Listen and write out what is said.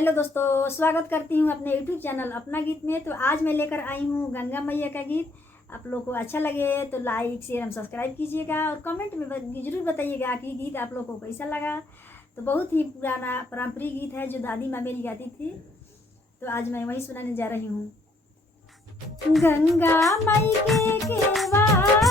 Hello दोस्तों, स्वागत करती हूँ अपने यूट्यूब चैनल अपना गीत में। तो आज मैं लेकर आई हूँ गंगा मैया का गीत। आप लोग को अच्छा लगे तो लाइक शेयर एवं सब्सक्राइब कीजिएगा और कमेंट में जरूर बताइएगा कि गीत आप लोग को कैसा लगा। तो बहुत ही पुराना पारंपरिक गीत है जो दादी माँ मेरी गाती थी, तो आज मैं वही सुनाने जा रही हूँ। गंगा माई के केवाड़ा